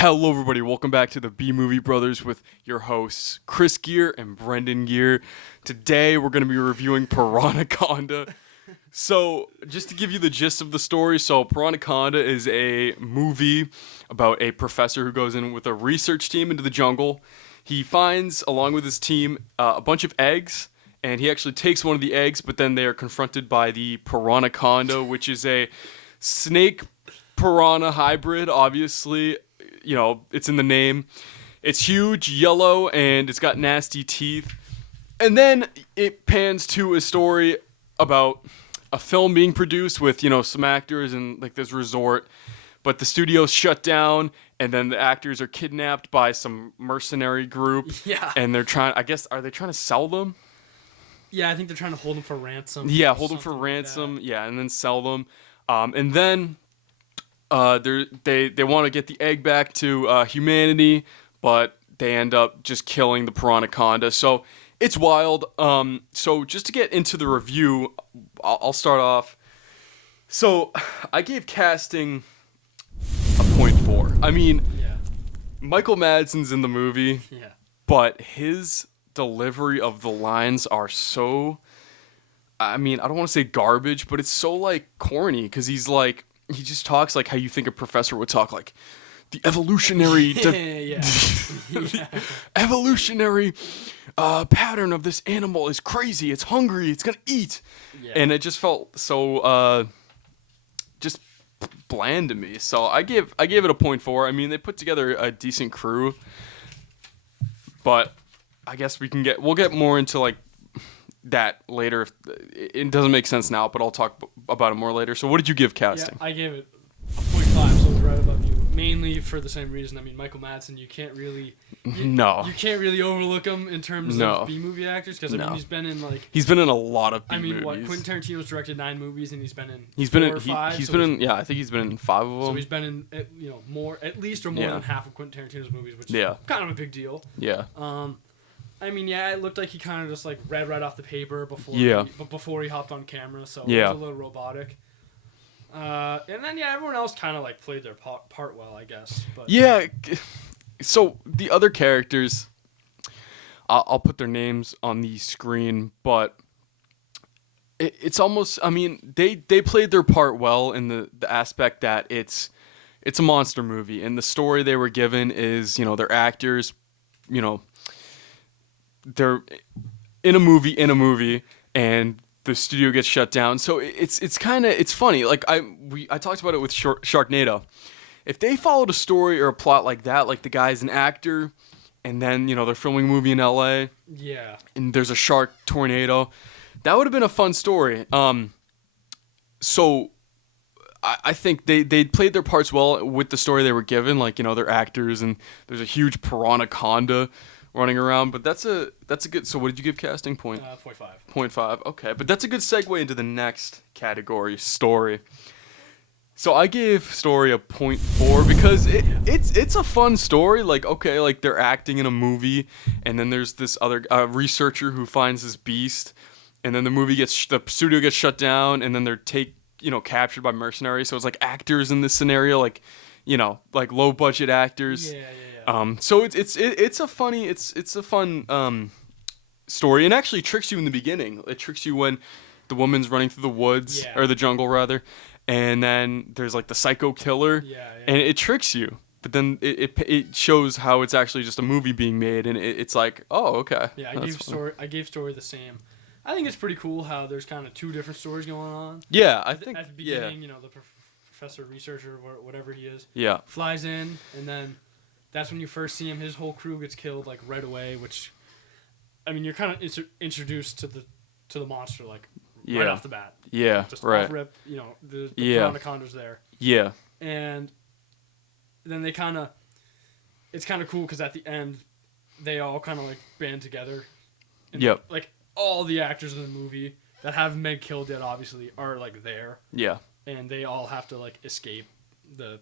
Hello, everybody. Welcome back to the B Movie Brothers with your hosts, Chris Gear and Brendan Gear. Today, we're going to be reviewing Piranhaconda. So, just to give you the gist of the story, Piranhaconda is a movie about a professor who goes in with a research team into the jungle. He finds, along with his team, a bunch of eggs, and he actually takes one of the eggs, but then they are confronted by the Piranhaconda, which is a snake piranha hybrid, obviously. You know, it's in the name. It's huge, yellow, and it's got nasty teeth. And then it pans to a story about a film being produced with, some actors and like this resort, but the studio's shut down, and then the actors are kidnapped by some mercenary group. Yeah. And are they trying to sell them? Yeah, I think they're trying to hold them for ransom. Yeah, hold them for ransom. Yeah, and then sell them. And then they want to get the egg back to humanity, but they end up just killing the Piranhaconda. So it's wild. So just to get into the review, I'll start off. So I gave casting a 0.4. I mean, Yeah. Michael Madsen's in the movie, Yeah. but his delivery of the lines are so, I mean, I don't want to say garbage, but it's so like corny because he just talks like how you think a professor would talk, like the evolutionary the evolutionary pattern of this animal is crazy. It's hungry. It's gonna eat. Yeah. And it just felt so just bland to me. So I gave it a 0.4. I mean, they put together a decent crew, but I guess we'll get more into like that later. It doesn't make sense now, but I'll talk about it more later. So what did you give casting? Yeah, I gave it a 0.5, so it was right above you. Mainly for the same reason. I mean, Michael Madsen, you can't really overlook him in terms of B-movie actors, because I mean, he's been in a lot of B-movies. I mean, Quentin Tarantino's directed 9 movies, and he's been in 4 or 5. I think he's been in 5 of them. So he's been in more than half of Quentin Tarantino's movies, which is kind of a big deal. Yeah. I mean, it looked like he kind of just like read right off the paper before he hopped on camera, so it was a little robotic. And then everyone else kind of like played their part well, I guess. But so the other characters, I'll put their names on the screen, but it's almost, I mean, they played their part well in the aspect that it's a monster movie, and the story they were given is, they're actors, they're in a movie, and the studio gets shut down. So it's funny. Like I talked about it with Sharknado. If they followed a story or a plot like that, like the guy's an actor, and then they're filming a movie in L.A. Yeah. And there's a shark tornado, that would have been a fun story. So I think they played their parts well with the story they were given. Like they're actors, and there's a huge Piranhaconda running around, but that's a good. So what did you give casting? 0.5. 0.5. Okay, but that's a good segue into the next category, story. So I gave story a 0.4 because it's a fun story. Like, okay, like they're acting in a movie, and then there's this other researcher who finds this beast, and then the studio gets shut down, and then they're captured by mercenaries. So it's like actors in this scenario, like low budget actors. Yeah. So it's a fun story, and actually tricks you in the beginning. It tricks you when the woman's running through the woods or the jungle rather, and then there's like the psycho killer, and it tricks you. But then it shows how it's actually just a movie being made, and it's like, oh, okay. Yeah, I gave story the same. I think it's pretty cool how there's kind of 2 different stories going on. Yeah, I think at the beginning, the professor, researcher, or whatever he is, flies in, and then that's when you first see him. His whole crew gets killed like right away, which, I mean, you're kind of introduced to the monster like right off the bat. Yeah, just right. Off rip, the Piranhaconda's there. Yeah. And then it's kind of cool because at the end, they all kind of like band together. And like all the actors in the movie that haven't been killed yet, obviously, are like there. Yeah. And they all have to like escape the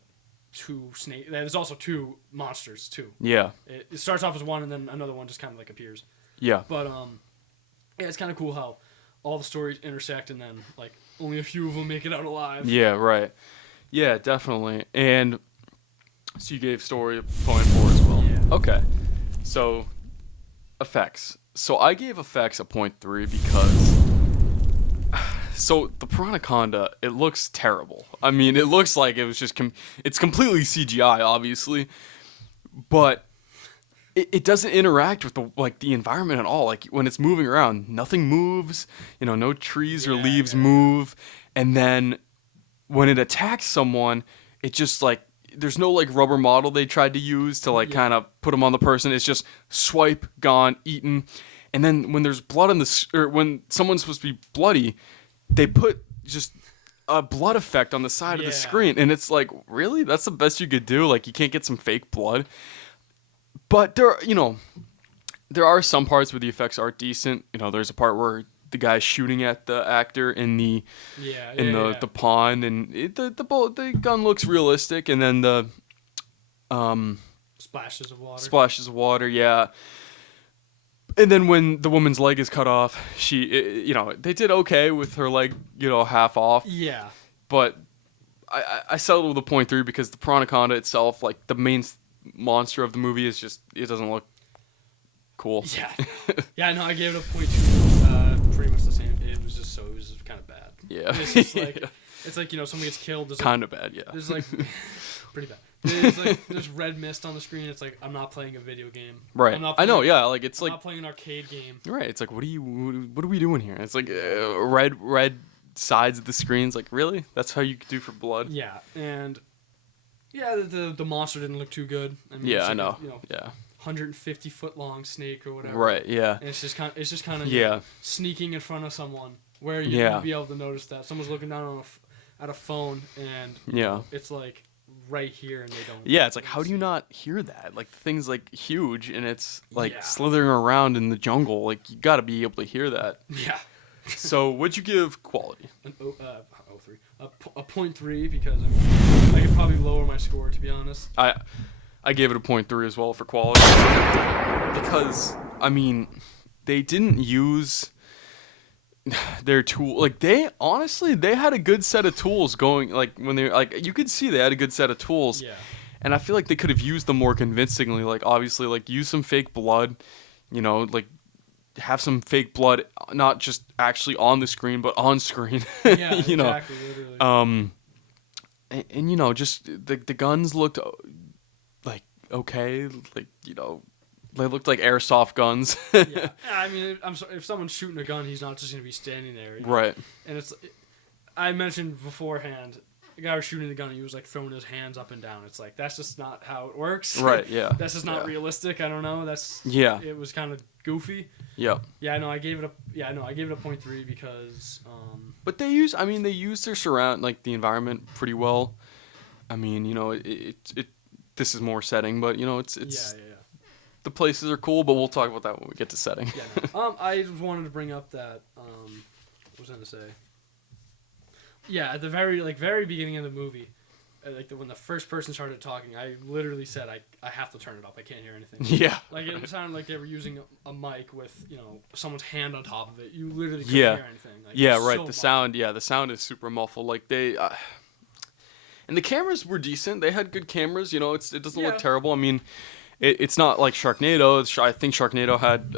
2 snake. There's also 2 monsters too. Yeah. It starts off as one, and then another one just kind of like appears. Yeah. But it's kind of cool how all the stories intersect, and then like only a few of them make it out alive. Yeah. Right. Yeah. Definitely. And So you gave story a 0.4 as well. Yeah. Okay. So effects. So I gave effects a 0.3 because so the Piranhaconda, it looks terrible. I mean, it looks like it was just it's completely CGI, obviously, but it doesn't interact with the environment at all. Like when it's moving around, nothing moves. No trees or leaves move, and then when it attacks someone, it just like there's no like rubber model they tried to use to like kind of put them on the person. It's just swipe, gone, eaten, and then when there's blood on or when someone's supposed to be bloody, they put just a blood effect on the side of the screen, and it's like, really? That's the best you could do? Like, you can't get some fake blood? But there are some parts where the effects are decent. There's a part where the guy's shooting at the actor in the pond, and the gun looks realistic, and then the splashes of water. Yeah. And then when the woman's leg is cut off, they did okay with her leg, half off. Yeah. But I settled with a 0.3 because the Piranhaconda itself, like the main monster of the movie, it doesn't look cool. Yeah. Yeah, no, I gave it a 0.2. Pretty much the same. It was just kind of bad. Yeah. It's just like, someone gets killed. Kind of bad, yeah. There's like, pretty bad. There's red mist on the screen. It's like, I'm not playing a video game. Right. I know, yeah. Like I'm not playing an arcade game. Right. It's like, what are we doing here? It's like red sides of the screens. Like, really? That's how you do for blood? Yeah. And yeah, the monster didn't look too good. I mean, yeah, like I know. 150-foot long snake or whatever. Right. Yeah. And it's just kind of sneaking in front of someone where you won't be able to notice that someone's looking down at a phone, and it's like right here, and they don't. Yeah, it's like, how do you not hear that? Like, the thing's like huge, and it's like slithering around in the jungle. Like, you got to be able to hear that. Yeah. So, what'd you give quality? A 0.3 because I could probably lower my score, to be honest. I gave it a 0.3 as well for quality because I mean they didn't use their tool. Like, they had a good set of tools going. Like, when they like, you could see they had a good set of tools. Yeah. And I feel like they could have used them more convincingly. Like, obviously, like, use some fake blood. Like, have some fake blood, not just actually on the screen, but on screen. Yeah, exactly, literally. And just the guns looked like okay, like they looked like airsoft guns. Yeah, I mean, I'm sorry, if someone's shooting a gun, he's not just gonna be standing there. Right. And I mentioned beforehand, the guy was shooting the gun, and he was like throwing his hands up and down. It's like, that's just not how it works. Right. Yeah. That's just not realistic. I don't know. It was kind of goofy. Yeah. Yeah, I know. I gave it a 0.3 because. But they use their the environment pretty well. I mean, this is more setting, but it's. Yeah. The places are cool, but we'll talk about that when we get to setting. Yeah. No. I just wanted to bring up that. What was I gonna say? Yeah, at the very beginning of the movie, when the first person started talking, I literally said, I have to turn it up. I can't hear anything. Yeah. Like, it sounded like they were using a mic with, someone's hand on top of it. You literally couldn't hear anything. Like, yeah, right. So the sound is super muffled. Like, they and the cameras were decent. They had good cameras, it doesn't look terrible. I mean, it's not like Sharknado. I think Sharknado had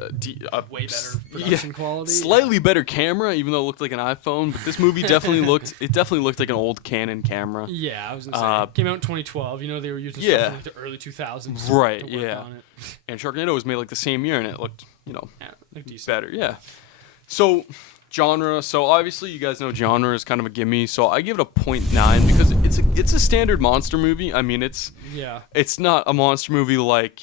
way better production quality. Slightly better camera, even though it looked like an iPhone. But this movie definitely looked like an old Canon camera. Yeah, I was gonna say. It came out in 2012. They were using stuff from like the early 2000s. Right. To work on it. And Sharknado was made like the same year, and it looked looked decent. Better. Yeah. So genre. So obviously you guys know genre is kind of a gimme. So I give it a 0.9 because it's a standard monster movie. I mean, it's not a monster movie like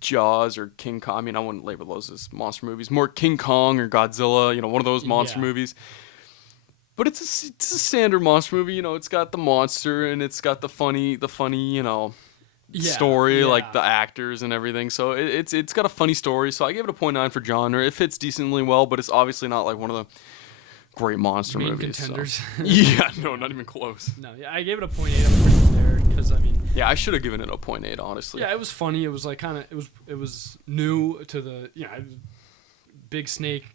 Jaws or King Kong. I mean, I wouldn't label those as monster movies. More King Kong or Godzilla. One of those monster movies. But it's a standard monster movie. It's got the monster and it's got the funny story, like the actors and everything. So it's got a funny story. So I gave it a 0.9 for genre. It fits decently well, but it's obviously not like one of the great monster main movies. Contenders. So. Yeah, no, not even close. No, yeah, I gave it a 0.8. I'm pretty there because I mean. Yeah, I should have given it a 0.8, honestly. Yeah, it was funny. It was like it was new to the big snake.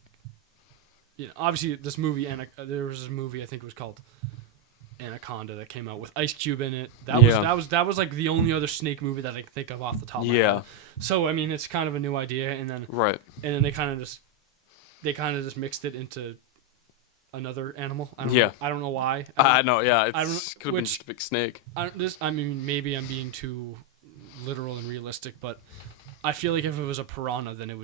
Obviously this movie and there was this movie I think it was called Anaconda that came out with Ice Cube in it. That was like the only other snake movie that I can think of off the top of my head. So I mean, it's kind of a new idea, and then they kind of just mixed it into another animal. I don't know why. I know. Yeah, it could have been just a big snake. I mean, maybe I'm being too literal and realistic, but I feel like if it was a piranha, then it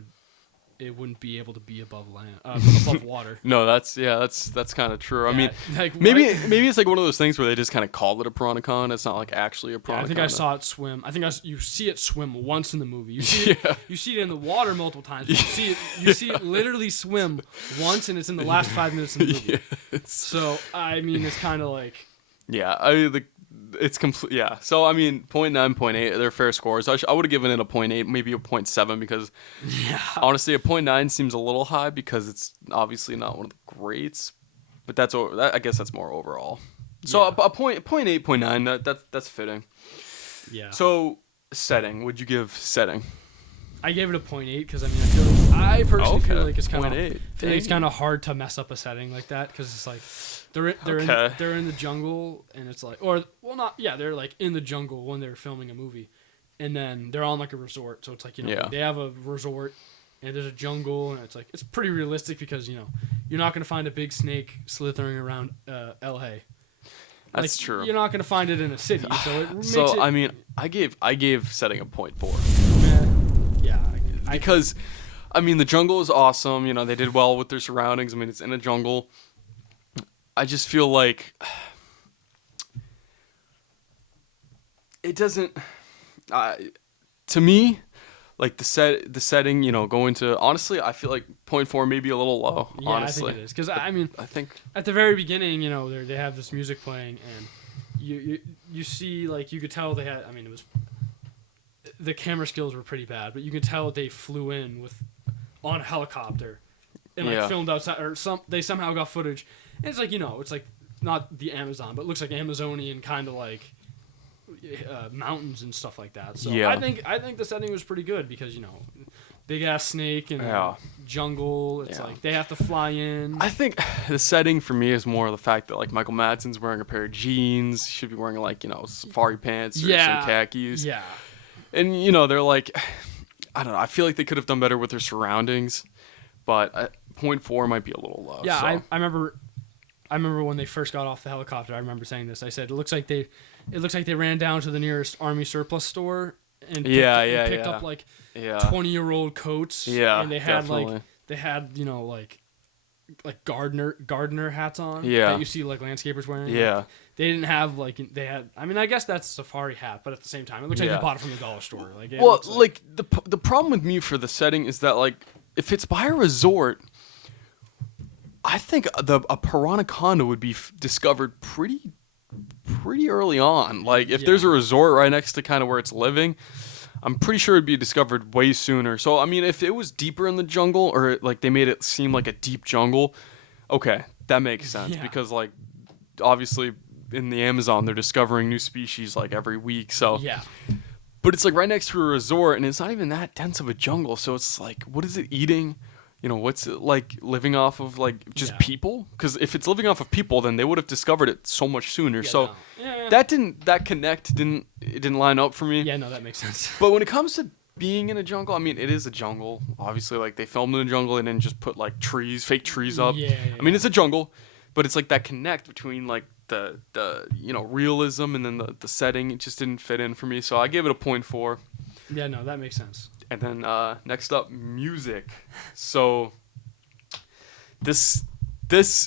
wouldn't be able to be above land, above water. No, that's kind of true. I mean, like, maybe it's like one of those things where they just kind of call it a piranhaconda. It's not like actually a piranhaconda. I think I saw it swim. I think you see it swim once in the movie. You see it in the water multiple times. You see it literally swim once, and it's in the last 5 minutes of the movie. So I mean, it's kind of like it's complete. Yeah. So I mean, 0.9, 0.8, they're fair scores. I would have given it a 0.8, maybe a 0.7 because honestly, a 0.9 seems a little high because it's obviously not one of the greats. But I guess that's more overall. So a 0.8, 0.9, that's fitting. Yeah. So setting, would you give setting? I gave it a 0.8 because I personally feel like it's kind of hard to mess up a setting like that because it's like. They're in the jungle, and it's like, they're like in the jungle when they're filming a movie, and then they're on like a resort, so it's like they have a resort, and there's a jungle, and it's like it's pretty realistic because you're not gonna find a big snake slithering around L.A. That's true. You're not gonna find it in a city, so it makes it. I mean, I gave setting a 0.4. Yeah, because I mean the jungle is awesome. They did well with their surroundings. I mean it's in a jungle. I just feel like it doesn't. To me, like the setting, going to honestly, I feel like 0.4 maybe a little low. Yeah, honestly. I think it is because I mean, I think at the very beginning, they have this music playing, and you see like you could tell they had. I mean, it was the camera skills were pretty bad, but you could tell they flew in on a helicopter and filmed outside, or they somehow got footage. And it's like, it's like not the Amazon, but it looks like Amazonian kind of like mountains and stuff like that. So I think the setting was pretty good because, big ass snake and jungle. It's like they have to fly in. I think the setting for me is more the fact that like Michael Madsen's wearing a pair of jeans. He should be wearing like, safari pants or some khakis. Yeah. And, they're like, I don't know. I feel like they could have done better with their surroundings, but 0.4 might be a little low. Yeah, so. I remember when they first got off the helicopter. I remember saying this. I said it looks like they ran down to the nearest army surplus store and picked up like 20-year-old coats. Yeah, and they had like gardener hats on. Yeah, that you see like landscapers wearing. Yeah, like, they didn't have they had. I mean, I guess that's a safari hat, but at the same time, it looks like they bought it from the dollar store. Like, the problem with me for the setting is that like if it's by a resort. I think a Piranhaconda would be discovered pretty early on. Like, if there's a resort right next to kind of where it's living, I'm pretty sure it'd be discovered way sooner. So, I mean, if it was deeper in the jungle or, like, they made it seem like a deep jungle, okay, that makes sense. Because, like, obviously in the Amazon, they're discovering new species, like, every week. So, but it's, like, right next to a resort, and it's not even that dense of a jungle. So, it's, like, what is it eating? What's it like living off of like just people? Because if it's living off of people, then they would have discovered it so much sooner. That didn't line up for me. Yeah, no, that makes sense. But when it comes to being in a jungle, I mean, it is a jungle. Obviously, like they filmed in a jungle and then just put like fake trees up. I mean, it's a jungle, but it's like that connect between like the realism and then the setting. It just didn't fit in for me. So I gave it a 0.4. Yeah, no, that makes sense. And then next up, music. So this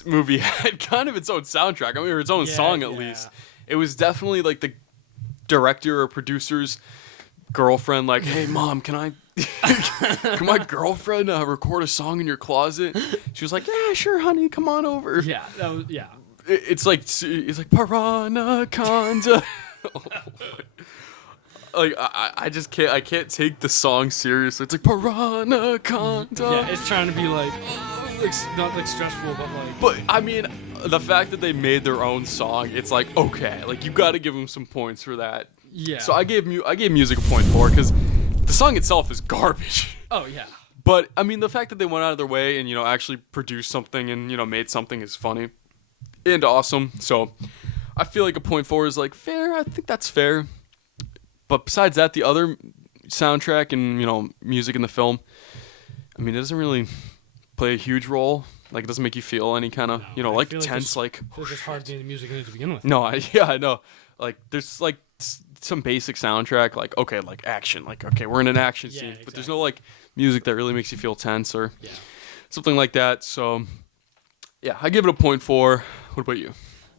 movie had kind of its own soundtrack. I mean, or its own song at least. It was definitely like the director or producer's girlfriend. Like, hey, mom, can my girlfriend record a song in your closet? She was like, yeah, sure, honey, come on over. Yeah, that was It's like Piranhaconda. Like I just can't take the song seriously. It's like Piranhaconda. Yeah, it's trying to be like not like stressful, but like. But I mean, the fact that they made their own song, it's like okay, like you got to give them some points for that. Yeah. So I gave music a 0.4 because the song itself is garbage. Oh yeah. But I mean, the fact that they went out of their way and actually produced something and made something is funny and awesome. So I feel like a 0.4 is like fair. I think that's fair. But besides that, the other soundtrack and music in the film, I mean, it doesn't really play a huge role. Like, it doesn't make you feel any kind of like tense. Like it's just hard to music in it to begin with. No, I know. Like, there's like some basic soundtrack. Like, okay, like action. Like, okay, we're in an action scene, exactly. But there's no like music that really makes you feel tense or something like that. So, yeah, I give it a 0.4. What about you?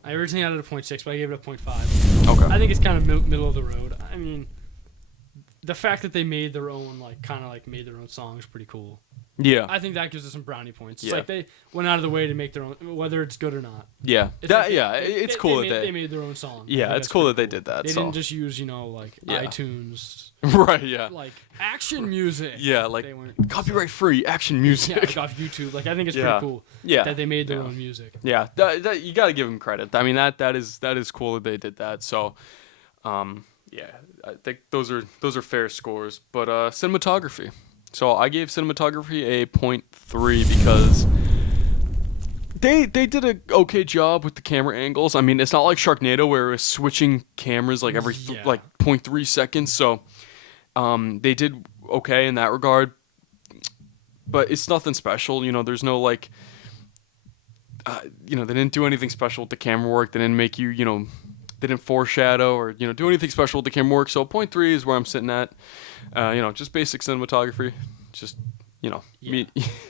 I originally had it a 0.6, but I gave it a 0.5. Okay. I think it's kind of middle of the road. I mean, the fact that they made their own, made their own song is pretty cool. Yeah. I think that gives us some brownie points. It's like they went out of the way to make their own, whether it's good or not. Yeah. It's cool that they made their own song. Yeah, it's cool that they did that. They didn't just use, iTunes. Right, yeah. Like, action music. Yeah, like, copyright free action music. Yeah, like off YouTube. Like, I think it's pretty cool that they made their own music. Yeah, you got to give them credit. I mean, that is cool that they did that. So, yeah, I think those are fair scores. But cinematography. So I gave cinematography a 0.3 because they did a okay job with the camera angles. I mean, it's not like Sharknado where it was switching cameras like every 0.3 seconds. So they did okay in that regard. But it's nothing special. There's no like they didn't do anything special with the camera work. They didn't make you, they didn't foreshadow or, do anything special with the camera work. So 0.3 is where I'm sitting at. Just basic cinematography. Just, me.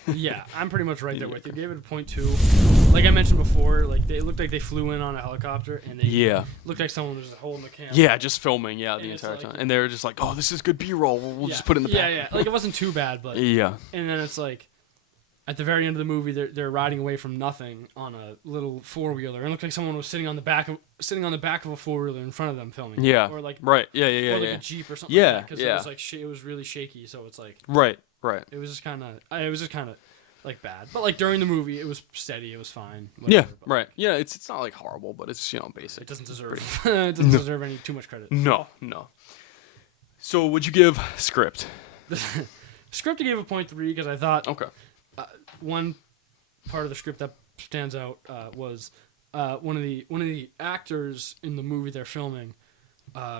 Yeah, I'm pretty much right there with you. Gave it a 0.2. Like I mentioned before, like it looked like they flew in on a helicopter and they looked like someone was just holding the camera. Yeah, just filming, the entire time. And they were just like, oh, this is good B-roll. We'll just put it in the back. Yeah. Like it wasn't too bad, but yeah. And then it's like at the very end of the movie, they're riding away from nothing on a little 4-wheeler. And it looked like someone was sitting on the back of a 4-wheeler in front of them filming. Yeah. Or like right. Yeah. Or like a Jeep or something. Yeah. Because it was like it was really shaky, so it's like right. It was just kind of like bad, but like during the movie, it was steady. It was fine. Whatever, right. Yeah, it's not like horrible, but it's basic. It doesn't deserve deserve any too much credit. No. So would you give script? Script I gave a 0.3 because I thought one part of the script that stands out was one of the actors in the movie they're filming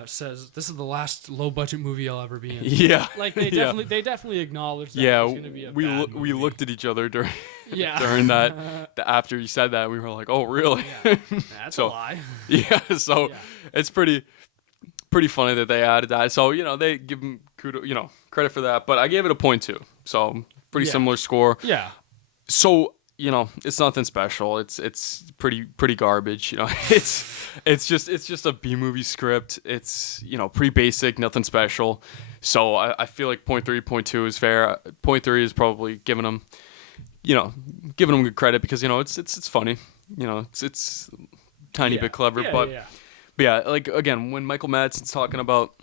says this is the last low budget movie I'll ever be in. Yeah, like they definitely acknowledged that it was gonna be a bad movie. We looked at each other during that after you said that we were like, oh really? Yeah. That's a lie. Yeah, so it's pretty funny that they added that. So they give them credit for that. But I gave it a 0.2, so pretty similar score. Yeah. So it's nothing special. It's pretty garbage. It's just a B movie script. It's pretty basic, nothing special. So I feel like 0.3, 0.2 is fair. 0.3 is probably giving them good credit because it's funny. It's tiny bit clever, but like again, when Michael Madsen's talking about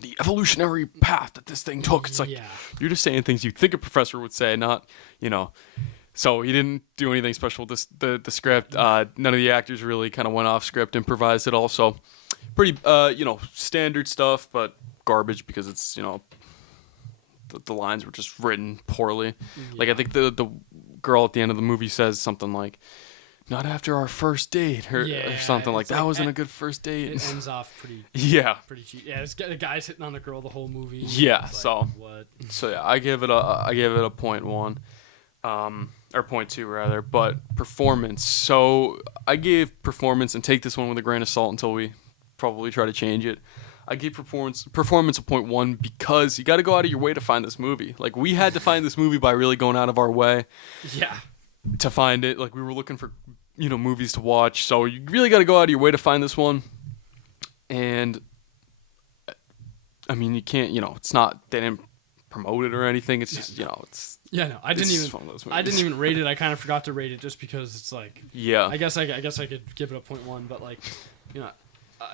the evolutionary path that this thing took, it's like you're just saying things you think a professor would say, not So he didn't do anything special with the script. None of the actors really kind of went off script, improvised it all. So pretty, standard stuff, but garbage because it's, the lines were just written poorly. Yeah. Like I think the girl at the end of the movie says something like, "Not after our first date," or something like that. Wasn't a good first date. It ends off pretty. Pretty cheap. Yeah, the guy's hitting on the girl the whole movie. Yeah. Like, so what? So yeah, I give it a 0.1. Or 0.2 rather, but performance. So I gave performance, and take this one with a grain of salt until we probably try to change it. I gave performance a 0.1 because you got to go out of your way to find this movie. Like we had to find this movie by really going out of our way. Yeah. To find it, like we were looking for, movies to watch. So you really got to go out of your way to find this one. And I mean, you can't, it's not, they didn't promote it or anything. It's just, it's. Yeah, no, I didn't even rate it. I kind of forgot to rate it just because it's like. Yeah. I guess I could give it a 0.1, but like,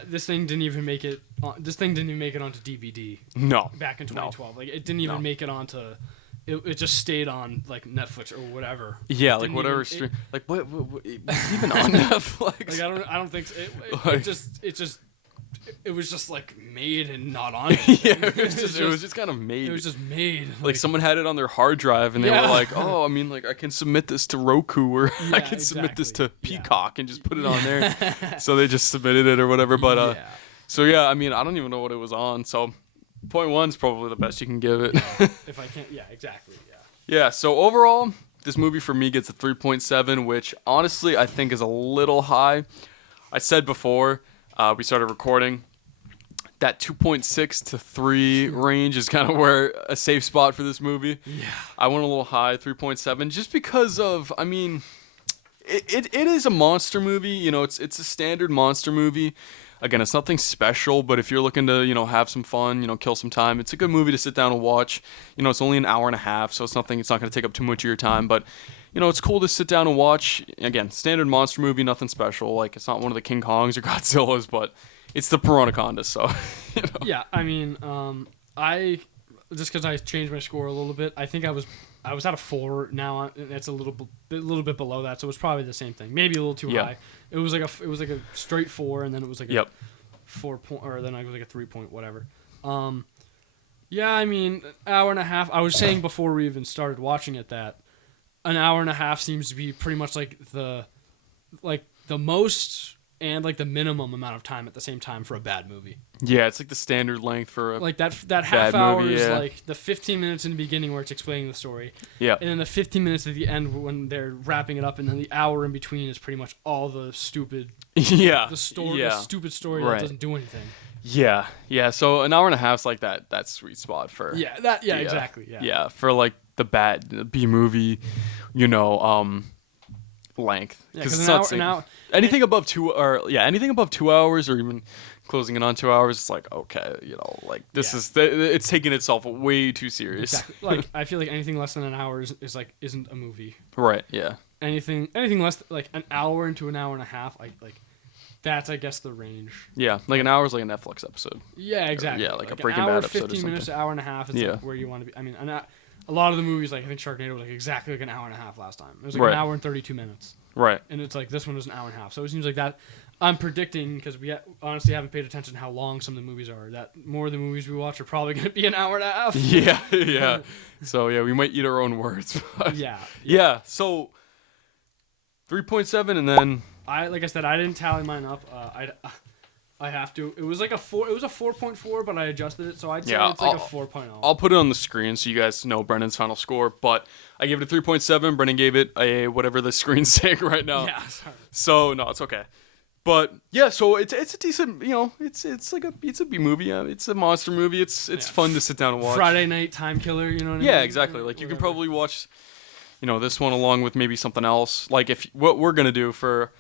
this thing didn't even make it. This thing didn't even make it onto DVD. No. Back in 2012, like it didn't even make it onto. It just stayed on like Netflix or whatever. Yeah, like whatever stream. Like what even on Netflix? Like I don't think so. It just it was just like made and not on. Yeah, it was just kind of made. It was just made. Like someone had it on their hard drive and they were like, "Oh, I mean, like I can submit this to Roku or I can submit this to Peacock and just put it on there." So they just submitted it or whatever. But so yeah, I mean, I don't even know what it was on. So 0.1 is probably the best you can give it. If I can't, exactly. Yeah. So overall, this movie for me gets a 3.7, which honestly I think is a little high. I said before we started recording that 2.6 to 3 range is kind of where a safe spot for this movie. Yeah. I went a little high, 3.7, just because of, I mean, it is a monster movie. You know, it's a standard monster movie. Again, it's nothing special, but if you're looking to, have some fun, kill some time, it's a good movie to sit down and watch. It's only an hour and a half, so it's not going to take up too much of your time, but it's cool to sit down and watch. Again, standard monster movie, nothing special. Like, it's not one of the King Kongs or Godzillas, but it's the Piranhaconda, so. Yeah, I mean, I just because I changed my score a little bit, I think I was at a 4 now. It's a little bit below that, so it's probably the same thing. Maybe a little too high. It was like a straight 4, and then it was like a 4 point, or then I was like a 3 point whatever. Yeah, I mean, hour and a half. I was saying before we even started watching it that an hour and a half seems to be pretty much like the most and like the minimum amount of time at the same time for a bad movie. Yeah, it's like the standard length for a like that half hour movie, is like the 15 minutes in the beginning where it's explaining the story. Yeah. And then the 15 minutes at the end when they're wrapping it up, and then the hour in between is pretty much all the stupid the stupid story that doesn't do anything. Yeah. Yeah, so an hour and a half's like that sweet spot for exactly. Yeah, for like the B movie, length. Because it's not anything above 2 anything above 2 hours or even closing in on 2 hours, it's like, okay, like this is it's taking itself way too serious. Exactly. Like I feel like anything less than an hour isn't a movie. Right, yeah. Anything less like an hour into an hour and a half, like that's, I guess, the range. Yeah, like an hour is like a Netflix episode. Yeah, exactly. Or, like a Breaking Bad episode or something. 15 minutes, an hour and a half is like where you want to be. I mean, a lot of the movies, like I think Sharknado was like exactly like an hour and a half last time. It was like an hour and 32 minutes. Right. And it's like this one was an hour and a half. So it seems like that. I'm predicting, because we honestly haven't paid attention to how long some of the movies are, that more of the movies we watch are probably going to be an hour and a half. Yeah. So, we might eat our own words. Yeah, so 3.7 and then... Like I said, I didn't tally mine up. I have to. It was like a 4. It was a 4.4, but I adjusted it, so I'd say it's like a 4.0. I'll put it on the screen so you guys know Brendan's final score. But I gave it a 3.7. Brendan gave it a whatever the screen's saying right now. Yeah, sorry. So no, it's okay. But yeah, so it's a decent. It's like it's a B movie. It's a monster movie. It's fun to sit down and watch. Friday night time killer. You know what I mean? Yeah, exactly. Like you can probably watch, this one along with maybe something else. Like what we're gonna do for.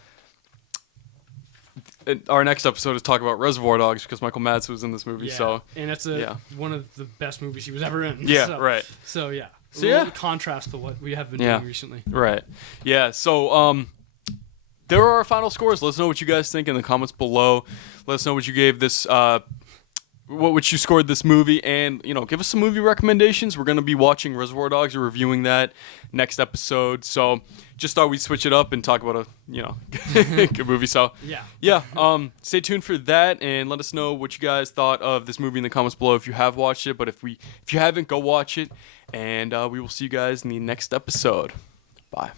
Our next episode is talk about Reservoir Dogs because Michael Madsen was in this movie. Yeah. And it's one of the best movies he was ever in. Yeah, right. So yeah. So contrast to what we have been doing recently. Right. Yeah. So there are our final scores. Let us know what you guys think in the comments below. Let us know what you gave this. What you scored this movie, and give us some movie recommendations. We're gonna be watching Reservoir Dogs or reviewing that next episode. So just thought we'd switch it up and talk about a good movie. So stay tuned for that, and let us know what you guys thought of this movie in the comments below if you have watched it. But if you haven't, go watch it, and we will see you guys in the next episode. Bye.